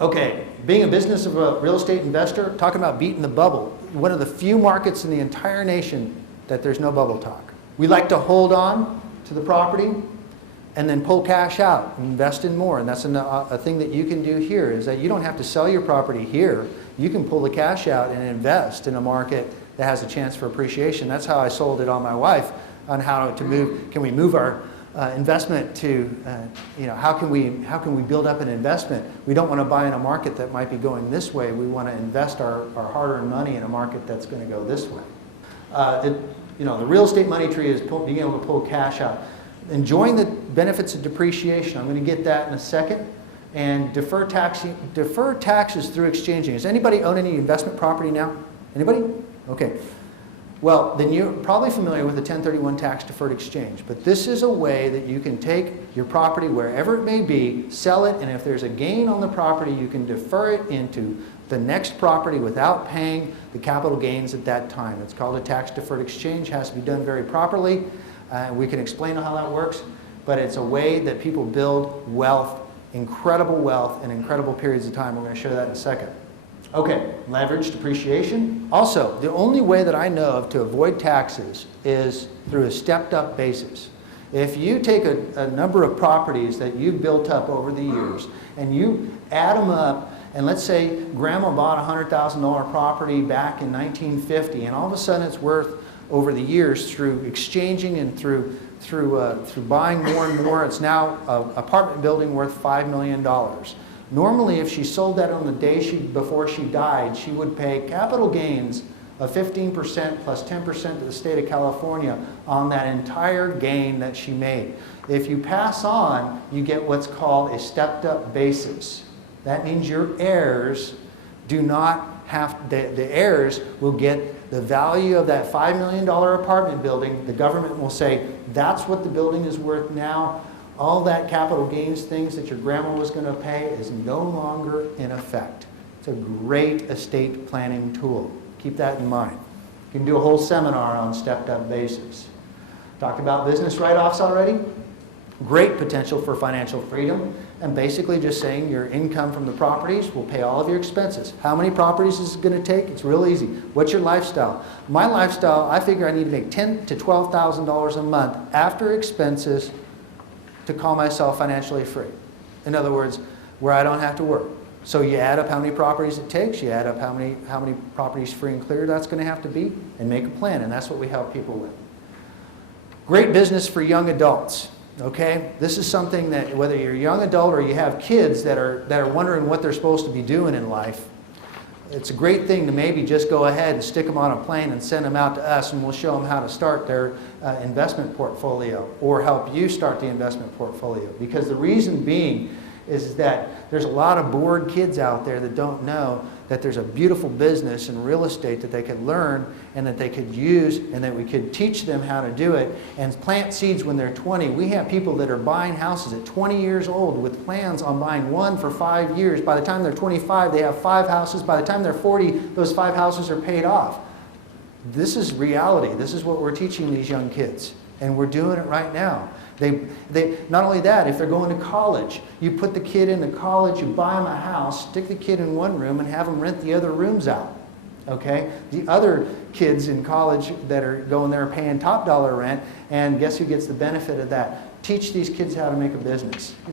Okay, being a business of a real estate investor, talking about beating the bubble, one of the few markets in the entire nation that there's no bubble talk. We like to hold on to the property and then pull cash out and invest in more. And that's a thing that you can do here, is that you don't have to sell your property here. You can pull the cash out and invest in a market that has a chance for appreciation. That's how I sold it on my wife, on how to move. Can we move our investment to, how can we build up an investment? We don't want to buy in a market that might be going this way. We want to invest our hard-earned money in a market that's going to go this way. The real estate money tree is being able to pull cash out. Enjoying the benefits of depreciation. I'm going to get that in a second. And defer taxes through exchanging. Does anybody own any investment property now? Anybody? Okay. Well, then you're probably familiar with the 1031 Tax Deferred Exchange. But this is a way that you can take your property wherever it may be, sell it, and if there's a gain on the property, you can defer it into the next property without paying the capital gains at that time. It's called a Tax Deferred Exchange. It has to be done very properly. We can explain how that works, but it's a way that people build wealth, incredible wealth, in incredible periods of time. We're going to show that in a second. Okay, leverage depreciation. Also, the only way that I know of to avoid taxes is through a stepped-up basis. If you take a number of properties that you've built up over the years and you add them up, and let's say Grandma bought a $100,000 property back in 1950, and all of a sudden it's worth, over the years, through exchanging and through buying more and more, it's now an apartment building worth $5 million. Normally, if she sold that on the day before she died, she would pay capital gains of 15% plus 10% to the state of California on that entire gain that she made. If you pass on, you get what's called a stepped-up basis. That means your heirs do not have, the heirs will get the value of that $5 million apartment building. The government will say, that's what the building is worth now. All that capital gains things that your grandma was going to pay is no longer in effect. It's a great estate planning tool. Keep that in mind. You can do a whole seminar on stepped-up basis. Talked about business write-offs already. Great potential for financial freedom, and basically just saying your income from the properties will pay all of your expenses. How many properties is it going to take? It's real easy. What's your lifestyle? My lifestyle, I figure I need to make $10,000 to $12,000 a month after expenses to call myself financially free. In other words, where I don't have to work. So you add up how many properties it takes, you add up how many properties free and clear that's going to have to be, and make a plan, and that's what we help people with. Great business for young adults. Okay, this is something that whether you're a young adult or you have kids that are wondering what they're supposed to be doing in life, it's a great thing to maybe just go ahead and stick them on a plane and send them out to us, and we'll show them how to start their investment portfolio, or help you start the investment portfolio. Because the reason being is that there's a lot of bored kids out there that don't know that there's a beautiful business in real estate that they could learn and that they could use, and that we could teach them how to do it and plant seeds when they're 20. We have people that are buying houses at 20 years old with plans on buying one for 5 years. By the time they're 25, they have 5 houses. By the time they're 40, those 5 houses are paid off. This is reality. This is what we're teaching these young kids, and we're doing it right now. Not only that, if they're going to college, you put the kid into college, you buy them a house, stick the kid in one room, and have them rent the other rooms out. Okay? The other kids in college that are going there are paying top dollar rent, and guess who gets the benefit of that? Teach these kids how to make a business.